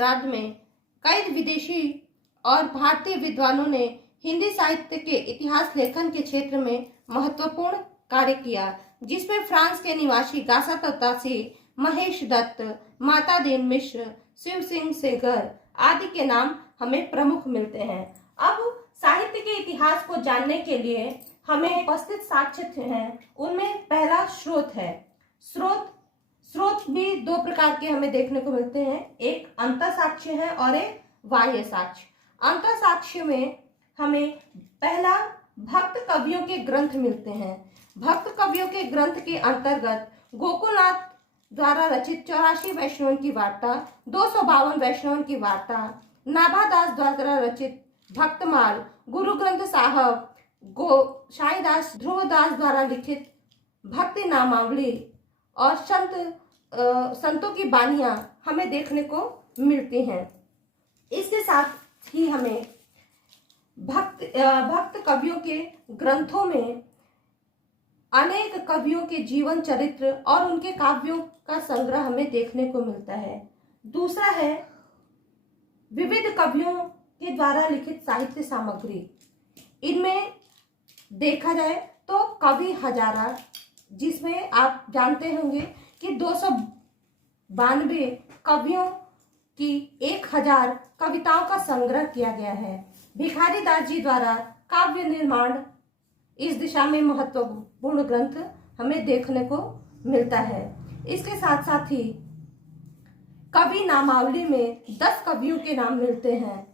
उत्तरार्ध में कई विदेशी और भारतीय विद्वानों ने हिंदी साहित्य के इतिहास लेखन के क्षेत्र में महत्वपूर्ण कार्य किया, जिसमें फ्रांस के निवासी गासा ततासी, महेश दत्त, माता दीन मिश्र, शिव सिंह सेगर आदि के नाम हमें प्रमुख मिलते हैं। अब साहित्य के इतिहास को जानने के लिए हमें उपस्थित साक्ष्य हैं, उनमें पहला स्रोत है। स्रोत भी दो प्रकार के हमें देखने को मिलते हैं, एक अंतः साक्ष्य है और एक बाह्य साक्ष्य। अंतः साक्ष्य में हमें पहला भक्त कवियों के ग्रंथ मिलते हैं। भक्त कवियों के ग्रंथ के अंतर्गत गोकुलनाथ द्वारा रचित 84 वैष्णवों की वार्ता, 252 वैष्णवों की वार्ता, नाभादास द्वारा रचित भक्तमाल, गुरु ग्रंथ साहब, शाहीदास ध्रुवदास द्वारा लिखित भक्ति नामावली और संतों की बानियां हमें देखने को मिलती हैं। इसके साथ ही हमें भक्त कवियों के ग्रंथों में अनेक कवियों के जीवन चरित्र और उनके काव्यों का संग्रह हमें देखने को मिलता है। दूसरा है विविध कवियों के द्वारा लिखित साहित्य सामग्री। इनमें देखा जाए तो कवि हजारा, जिसमें आप जानते होंगे कि 292 कवियों की 1000 कविताओं का संग्रह किया गया है। भिखारी दास जी द्वारा काव्य निर्माण इस दिशा में महत्वपूर्ण ग्रंथ हमें देखने को मिलता है। इसके साथ साथ ही कवि नामावली में 10 कवियों के नाम मिलते हैं,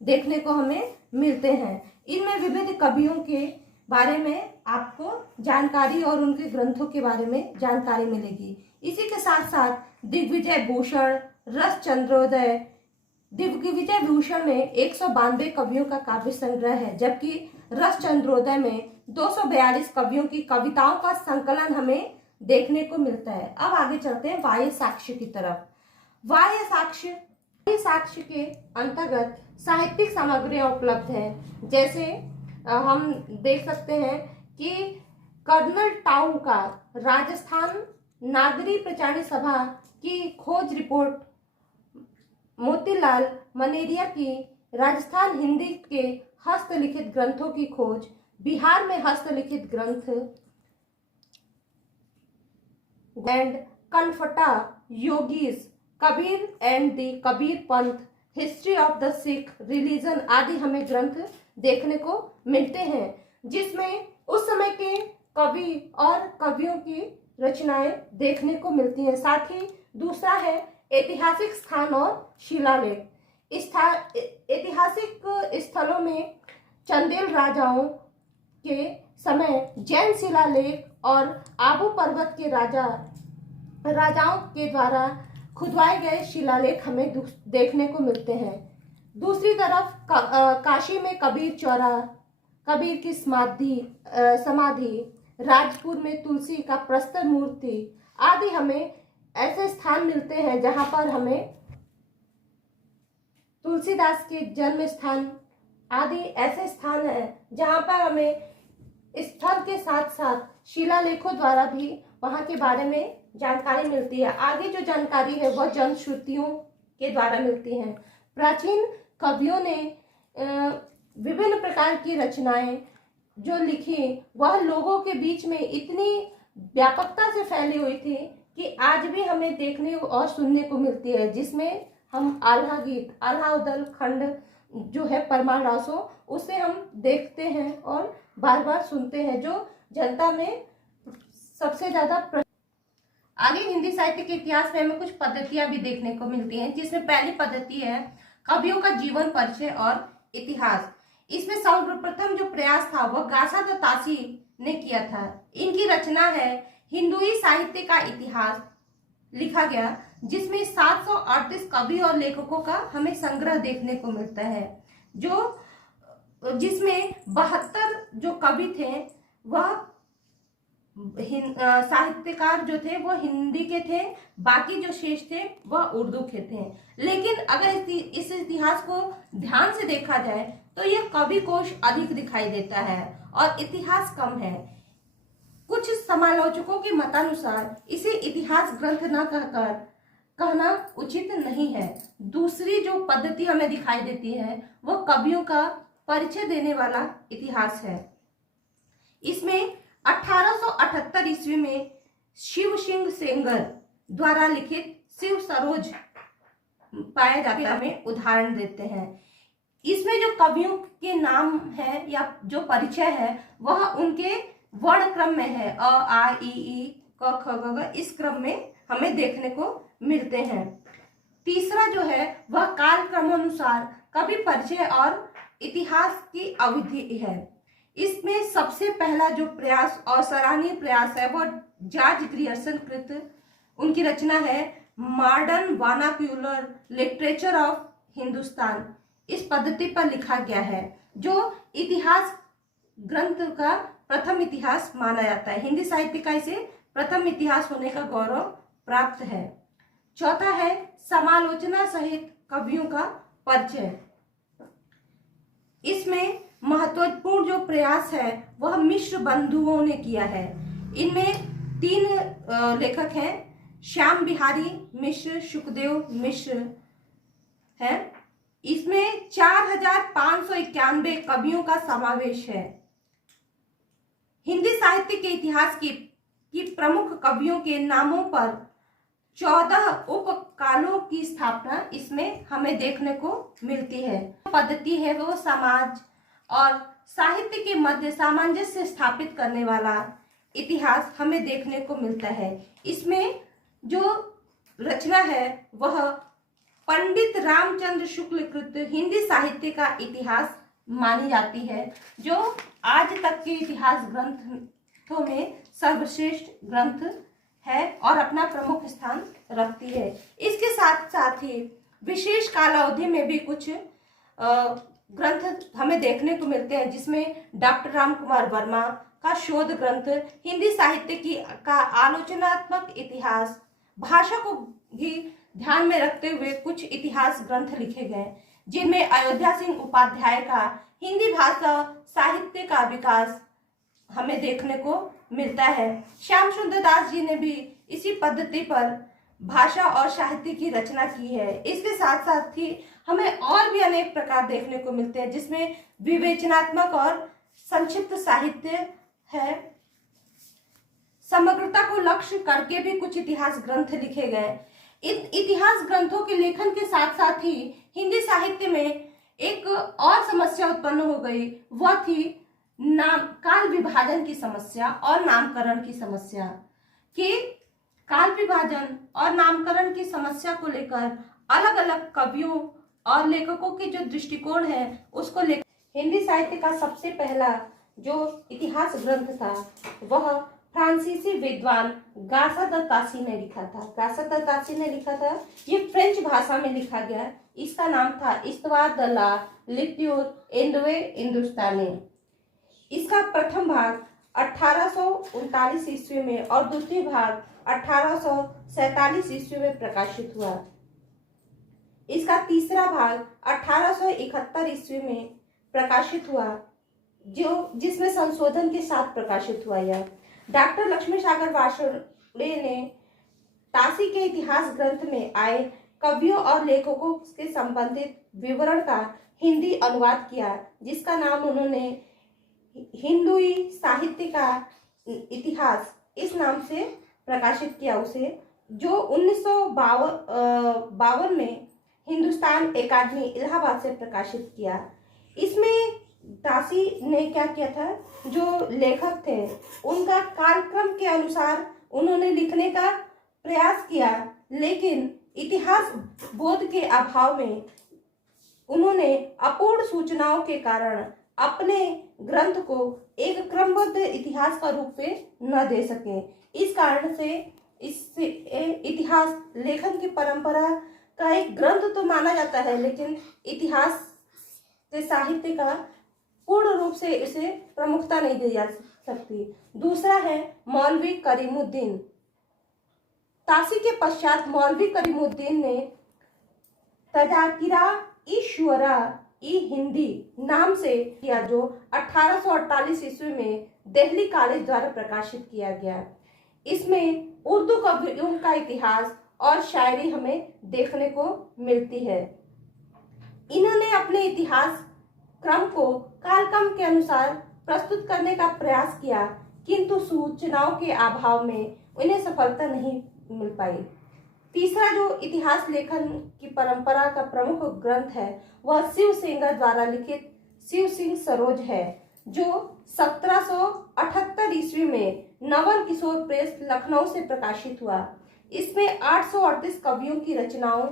देखने को हमें मिलते हैं। इनमें विविध कवियों के बारे में आपको जानकारी और उनके ग्रंथों के बारे में जानकारी मिलेगी। इसी के साथ साथ दिग्विजय भूषण, रस चंद्रोदय, दिग्विजय भूषण में 192 कवियों का काव्य संग्रह है, जबकि रस चंद्रोदय में 242 कवियों की कविताओं का संकलन हमें देखने को मिलता है। अब आगे चलते हैं बाह्य साक्ष्य की तरफ। बाह्य साक्ष्य के अंतर्गत साहित्यिक सामग्रियां उपलब्ध हैं, जैसे हम देख सकते हैं कि कर्नल टाउ का राजस्थान नागरी प्रचारणी सभा की खोज रिपोर्ट, मोतीलाल मनेरिया की राजस्थान हिंदी के हस्तलिखित ग्रंथों की खोज, बिहार में हस्तलिखित ग्रंथ and Kanphata yogis, Kabir and the Kabir Panth, history of the Sikh religion आदि हमें ग्रंथ देखने को मिलते हैं, जिसमें उस समय के कवि और कवियों की रचनाएं देखने को मिलती हैं। साथ ही दूसरा है ऐतिहासिक स्थान और शिलालेख। ऐतिहासिक स्थलों में चंदेल राजाओं के समय जैन शिलालेख और आबू पर्वत के राजाओं के द्वारा खुदवाए गए शिलालेख हमें देखने को मिलते हैं। दूसरी तरफ काशी में कबीर चौरा, कबीर की समाधि, राजपुर में तुलसी का प्रस्तर मूर्ति आदि हमें ऐसे स्थान मिलते हैं जहां पर हमें तुलसीदास के जन्म स्थान आदि ऐसे स्थान हैं जहां पर हमें स्थल के साथ साथ शिलालेखों द्वारा भी वहां के बारे में जानकारी मिलती है। आगे जो जानकारी है वह जनश्रुतियों के द्वारा मिलती है। प्राचीन कवियों ने विभिन्न प्रकार की रचनाएं जो लिखी वह लोगों के बीच में इतनी व्यापकता से फैली हुई थी कि आज भी हमें देखने और सुनने को मिलती है, जिसमें हम आल्हा गीत, आल्हा उदल खंड जो है परमार रासों, उसे हम देखते हैं और बार बार सुनते हैं, जो जनता में सबसे ज्यादा। आगे हिंदी साहित्य के इतिहास में हमें कुछ पद्धतियां भी देखने को मिलती हैं, जिसमें पहली पद्धति है कवियों का जीवन परिचय और इतिहास। इसमें सर्वप्रथम जो प्रयास था वह गासा दत्तासी ने किया था। इनकी रचना है हिंदुई साहित्य का इतिहास लिखा गया, जिसमें 738 कवि और लेखकों का हमें संग्रह देखने को मिलता है, जिसमें 72 जो कवि थे वह साहित्यकार जो थे वो हिंदी के थे, बाकी जो शेष थे वह उर्दू के थे। लेकिन अगर इस इतिहास को ध्यान से देखा जाए तो यह कवि कोश अधिक दिखाई देता है और इतिहास कम है। कुछ समालोचकों के मतानुसार इसे इतिहास ग्रंथ न कहकर कहना उचित नहीं है। दूसरी जो पद्धति हमें दिखाई देती है वो कवियों का परिचय देने वाला इतिहास है। इसमें 1878 ईस्वी में शिव सिंह सेंगर द्वारा लिखित शिव सरोज पाए जाते हमें उदाहरण देते हैं। इसमें जो कवियों के नाम है या जो परिचय है वह उनके वर्ण क्रम में है, अ आ ई क ख ग घ, इस क्रम में हमें देखने को मिलते हैं। तीसरा जो है वह काल क्रमानुसार कवि परिचय और इतिहास की अवधि है। इसमें सबसे पहला जो प्रयास और सराहनीय प्रयास है वह जॉर्ज ग्रियर्सन कृत उनकी रचना है modern Vernacular Literature of Hindustan. इस पद्धति पर लिखा गया है, जो इतिहास ग्रंथ का प्रथम इतिहास माना जाता है। हिंदी साहित्य का इसे प्रथम इतिहास होने का गौरव प्राप्त है। चौथा है समालोचना सहित कवियों का परिचय। इसमें महत्वपूर्ण जो प्रयास है वह मिश्र बंधुओं ने किया है। इनमें 3 लेखक हैं, श्याम बिहारी मिश्र, सुखदेव मिश्र है। इसमें 4591 कवियों का समावेश है। हिंदी साहित्य के इतिहास की प्रमुख कवियों के नामों पर 14 उपकालों की स्थापना इसमें हमें देखने को मिलती है। पद्धति है वो समाज और साहित्य के मध्य सामंजस्य स्थापित करने वाला इतिहास हमें देखने को मिलता है। इसमें जो रचना है वह पंडित रामचंद्र शुक्ल कृत हिंदी साहित्य का इतिहास मानी जाती है, जो आज तक के इतिहास ग्रंथों में सर्वश्रेष्ठ ग्रंथ है और अपना प्रमुख स्थान रखती है। इसके साथ साथ ही विशेष कालावधि में भी कुछ ग्रंथ हमें देखने को मिलते हैं, जिसमें डॉक्टर राम कुमार वर्मा का शोध ग्रंथ हिंदी साहित्य का आलोचनात्मक इतिहास, भाषा को भी ध्यान में रखते हुए कुछ इतिहास ग्रंथ लिखे गए, जिनमें अयोध्या सिंह उपाध्याय का हिंदी भाषा साहित्य का विकास हमें देखने को मिलता है। श्याम सुंदर दास जी ने भी इसी पद्धति पर भाषा और साहित्य की रचना की है। इसके साथ साथ ही हमें और भी अनेक प्रकार देखने को मिलते हैं, जिसमें विवेचनात्मक और संक्षिप्त साहित्य है। समग्रता को लक्ष्य करके भी कुछ इतिहास ग्रंथ लिखे गए। इन इतिहास ग्रंथों के लेखन के साथ साथ ही हिंदी साहित्य में एक और समस्या उत्पन्न हो गई, वह थी काल विभाजन की समस्या और नामकरण की समस्या। कि काल विभाजन और नामकरण की समस्या को लेकर अलग अलग कवियों और लेखकों के जो दृष्टिकोण है उसको लेकर हिंदी साहित्य का सबसे पहला जो इतिहास ग्रंथ था वह फ्रांसीसी विद्वान गासा द तासी ने लिखा था। गासा द तासी ने लिखा था, ये फ्रेंच भाषा में लिखा गया। इसका नाम था इस्तवार द ला लिट्यूर इंडोए हिंदुस्तानी। इसका प्रथम भाग 1839 ईस्वी में और दूसरी भाग 1847 ईस्वी में प्रकाशित हुआ। इसका तीसरा भाग 1871 ईस्वी में प्रकाशित हुआ, जिसमें संशोधन के साथ प्रकाशित हुआ। यह डॉक्टर लक्ष्मी सागर वार्ष्णेय ने तासी के इतिहास ग्रंथ में आए कवियों और लेखकों के संबंधित विवरण का हिंदी अनुवाद किया, जिसका नाम उन्होंने हिंदुई साहित्य का इतिहास इस नाम से प्रकाशित किया उसे, जो 1952 में हिंदुस्तान एकेडमी इलाहाबाद से प्रकाशित किया। इसमें तासी ने क्या किया था, जो लेखक थे उनका कालक्रम के अनुसार उन्होंने लिखने का प्रयास किया, लेकिन इतिहास बोध के अभाव में उन्होंने अपूर्ण सूचनाओं के कारण अपने ग्रंथ को एक क्रमबद्ध इतिहास का रूप में न दे सके। इस कारण से इस इतिहास लेखन की परंपरा का एक ग्रंथ तो माना जाता है, लेकिन इतिहास के साहित्य का पूर्ण रूप से इसे प्रमुखता नहीं दी जा सकती। दूसरा है मौलवी करीमुद्दीन। तासी के पश्चात मौलवी करीमुद्दीन ने तजाकिरा ईश्वरा ई हिंदी नाम से किया, जो 1848 ईस्वी में दिल्ली कॉलेज द्वारा प्रकाशित किया गया। इसमें उर्दू कवियों का इतिहास और शायरी हमें देखने को मिलती है। इन्होंने अपने इतिहास क्रम को कालक्रम के अनुसार प्रस्तुत करने का प्रयास किया, किंतु सूचनाओं के अभाव में उन्हें सफलता नहीं मिल पाई। तीसरा जो इतिहास लेखन की परंपरा का प्रमुख ग्रंथ है वह शिव सेंगर द्वारा लिखित शिव सिंह सरोज है, जो 1778 ईस्वी में नवल किशोर प्रेस लखनऊ से प्रकाशित हुआ। इसमें 838 कवियों की रचनाओं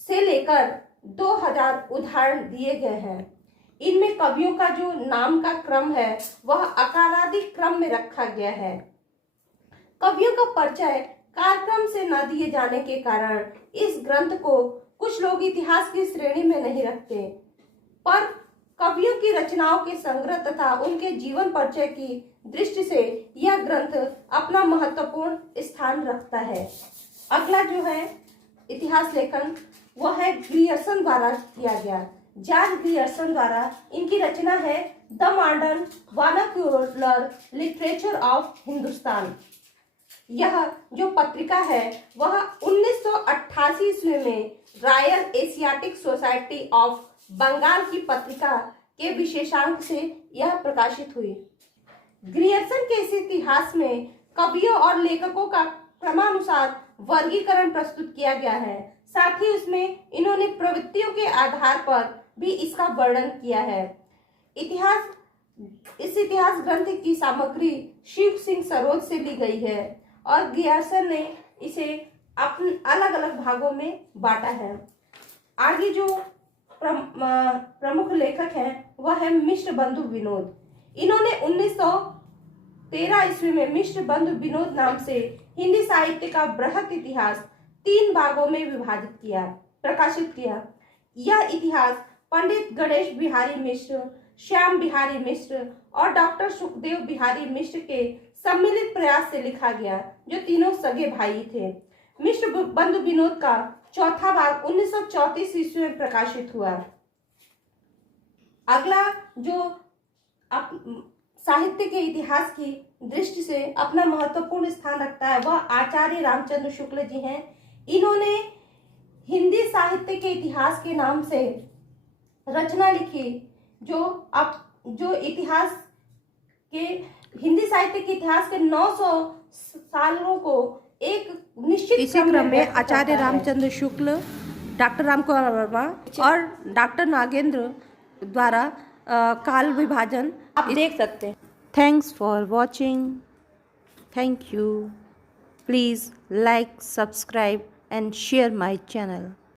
से लेकर 2000 उदाहरण दिए गए हैं। इनमें कवियों का जो नाम का क्रम है वह अकारादि क्रम में रखा गया है। कवियों का परिचय कालक्रम से न दिए जाने के कारण इस ग्रंथ को कुछ लोग इतिहास की श्रेणी में नहीं रखते, पर कवियों की रचनाओं के संग्रह तथा उनके जीवन परिचय की दृष्टि से यह ग्रंथ अपना महत्वपूर्ण स्थान रखता है। अगला जो है इतिहास लेखन वह है ग्रियर्सन द्वारा किया गया। जॉर्ज ग्रियर्सन द्वारा इनकी रचना है the Modern Vernacular Literature of Hindustan. यह जो पत्रिका है वह 1988 ईस्वी में Royal Asiatic Society of Bengal की पत्रिका के विशेषांक से यह प्रकाशित हुई। ग्रियर्सन के इस इतिहास में कवियों और लेखकों का क्रमानुसार वर्गीकरण प्रस्तुत किया गया है। साथ ही उसमें इन्होंने प्रवृत्तियों के आधार पर भी इसका वर्णन किया है। इस इतिहास ग्रंथ की सामग्री शिव सिंह सरोज से ली गई है और ग्रियर्सन ने इसे अपने अलग अलग भागों में बांटा है। आगे जो प्रमुख लेखक हैं वह है मिश्र बंधु विनोद। इन्होंने 1913 ईस्वी में मिश्र बंधु विनोद नाम से हिंदी साहित्य का बृहत इतिहास 3 भागों में विभाजित प्रकाशित किया। यह इतिहास पंडित गणेश बिहारी मिश्र, श्याम बिहारी मिश्र और डॉक्टर सुखदेव बिहारी मिश्र के सम्मिलित प्रयास से लिखा गया, जो तीनों सगे भाई थे। मिश्र बंधु विनोद का चौथा भाग 1934 ईस्वी में प्रकाशित हुआ। अगला जो साहित्य के इतिहास की दृष्टि से अपना महत्वपूर्ण स्थान रखता है वह आचार्य रामचंद्र शुक्ल जी हैं। इन्होंने हिंदी साहित्य के इतिहास के नाम से रचना लिखी, जो इतिहास के हिंदी साहित्य के इतिहास के 900 सालों को एक निश्चित क्रम में आचार्य रामचंद्र शुक्ल, डॉक्टर रामकुमार वर्मा और डॉक्टर नागेंद्र द्वारा काल विभाजन आप देख सकते हैं। Thanks for watching. Thank you. Please like, subscribe and share my channel.